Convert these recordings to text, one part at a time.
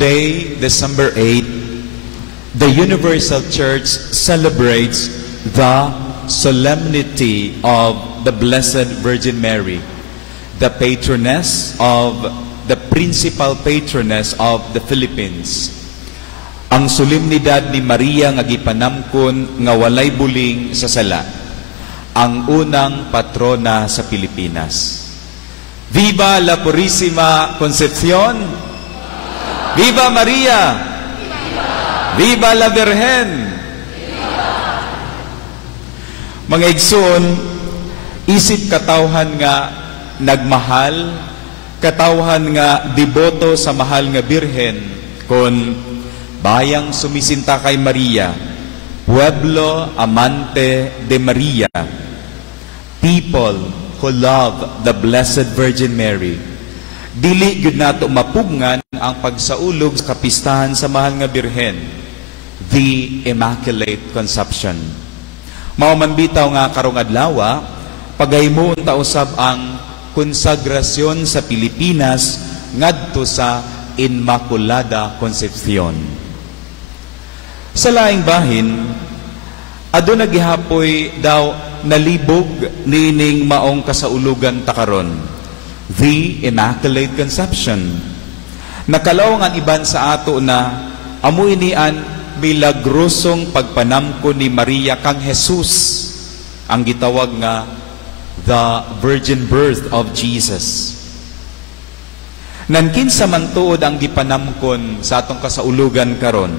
Today, December 8, the Universal Church celebrates the solemnity of the Blessed Virgin Mary, the patroness of the principal patroness of the Philippines. Ang solemnidad ni Maria nga gipanamkon nga walay buling sa sala, ang unang patrona sa Pilipinas. Viva la Purísima Concepción! Viva Maria! Viva la Virgen! Mga igsoon, isip katawhan nga nagmahal, katawhan nga deboto sa mahal nga Birhen, kon bayang sumisinta kay Maria, pueblo amante de Maria, people who love the Blessed Virgin Mary. Dili gyud nato mapugngan ang pagsaulog sa kapistahan sa mahal nga Birhen, the Immaculate Conception. Mao man bitaw nga karong adlaw, pagaymo unta usab ang konsagrasyon sa Pilipinas ngadto sa Immaculada Concepcion. Sa laing bahin, aduna gihapoy daw nalibog nining maong kasaulugan ta karon, the Immaculate Conception. Nakalaw nga iban sa ato na amoy nian milagrosong pagpanamko ni Maria kang Jesus, ang gitawag nga the virgin birth of Jesus. Nankinsa man tuod ang gipanamkon sa atong kasaulugan karon,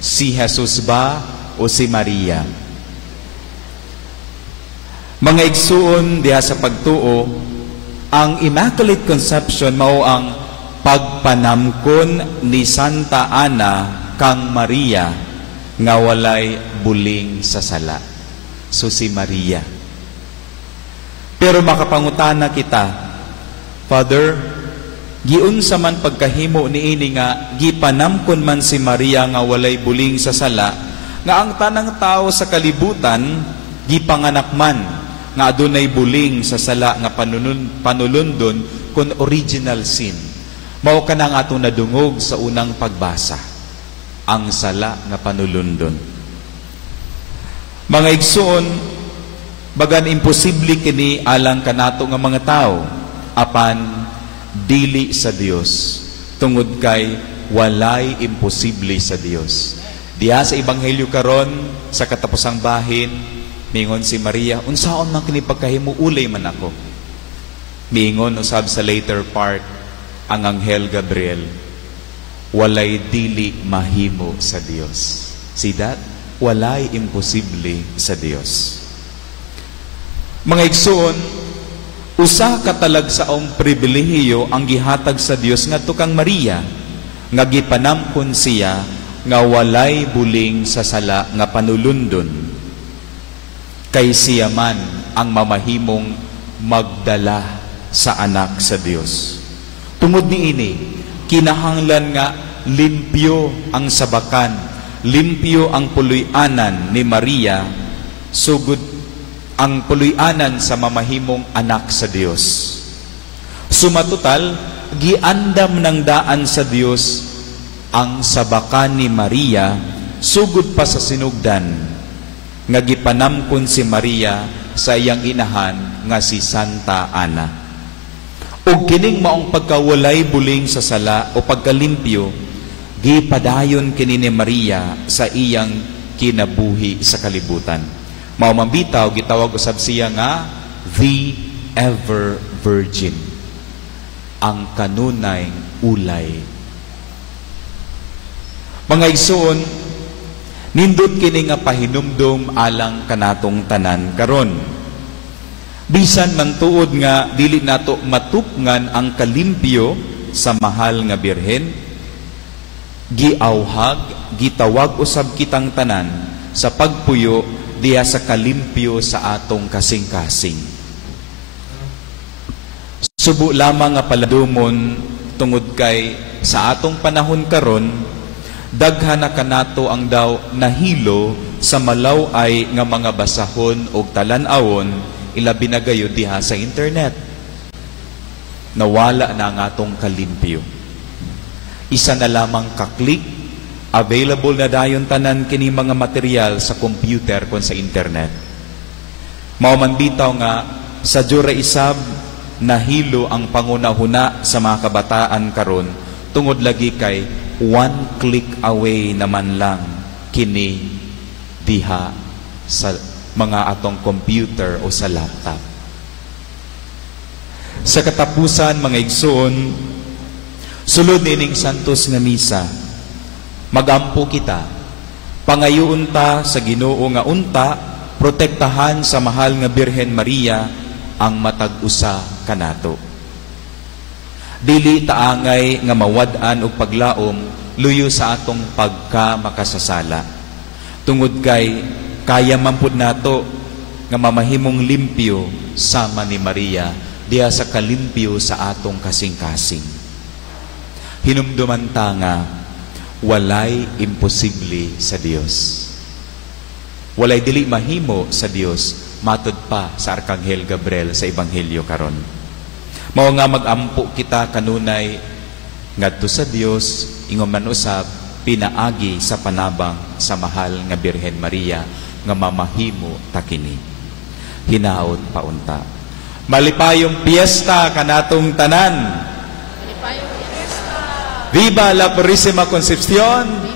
si Jesus ba o si Maria? Mga igsuon diha sa pagtuo, ang Immaculate Conception mao ang pagpanamkon ni Santa Ana kang Maria nga walay buling sa sala. So si Maria. Pero makapangutana kita, Father, giunsa man pagkahimo niini nga gipanamkon man si Maria nga walay buling sa sala, nga ang tanang tao sa kalibutan gipanganak man nga adunay buling sa sala nga panulundon kun original sin. Mao ka na nga atong nadungog sa unang pagbasa, ang sala nga panulundon. Mga igsoon, bagan imposible kini alang kanato nga mga tao, apan dili sa Dios, tungod kay walay imposible sa Dios. Diha sa ebanghelyo karon sa katapusang bahin, mingon si Maria, unsaon man kini pagkahimo, ulay man ako. Mingon usab sa later part ang anghel Gabriel, walay dili mahimo sa Dios. See that? Walay imposible sa Dios. Mga igsoon, usa ka talagsaong pribilehiyo ang gihatag sa Dios ngadto kang Maria, nga gipanamkon siya nga walay buling sa sala nga panulundon. Kay siya man ang mamahimong magdala sa anak sa Dios. Tungod niini, kinahanglan nga limpyo ang sabakan, limpyo ang puloy-anan ni Maria, sugod ang puloy-anan sa mamahimong anak sa Dios. Sumatotal, giandam ng daan sa Dios ang sabakan ni Maria, sugod pa sa sinugdan nga gipanamkon si Maria sa iyang inahan nga si Santa Ana. Ug kining maong pagkawalay buling sa sala o pagkalimpyo, gipadayon kini ni Maria sa iyang kinabuhi sa kalibutan. Mao man bitaw gitawag usab siya nga the ever virgin, ang kanunay ulay. Mga igsoon, nindot kini nga pahinumdom alang kanatong tanan karon. Bisan man tuod nga dili nato matupngan ang kalimpyo sa mahal nga Birhen, giawhag, gitawag usab kitang tanan sa pagpuyo diya sa kalimpyo sa atong kasing-kasing. Subo lamang nga paladumon tungod kay sa atong panahon karon, daghan na kanato ang daw nahilo sa malaw-ay nga mga basahon o talan-awon, ilabi na gayo diha sa internet. Nawala na ang atong kalimpyo. Isa na lamang ka-click, available na dayon tanan kini mga material sa computer kon sa internet. Mao man bitaw nga sa jura isab nahilo ang pangunahuna sa mga kabataan karon tungod lagi kay one click away naman lang kini diha sa mga atong computer o sa laptop. Sa katapusan, mga igsoon, sulod nining santos nga misa, magampo kita, pangayoon ta sa Ginoo nga unta, protektahan sa mahal nga Birhen Maria ang matag-usa kanato. Dili taangay nga mawad-an og paglaom luyo sa atong pagka makasasala. Tungod kay kaya man pud nato nga mamahimong limpyo sama ni Maria diha sa kalimpyo sa atong kasing-kasing. Hinumduman ta nga walay imposible sa Dios. Walay dili mahimo sa Dios matud pa sa Arkanghel Gabriel sa Ebanghelyo karon. Mao nga magampo kita kanunay ngadto sa Dios ingon man usab pinaagi sa panabang sa mahal nga Birhen Maria nga mamahimo ta kini. Hinaot paunta. Malipayong piyesta kanatong tanan. Malipayong piyesta. Viva la Purísima Concepción.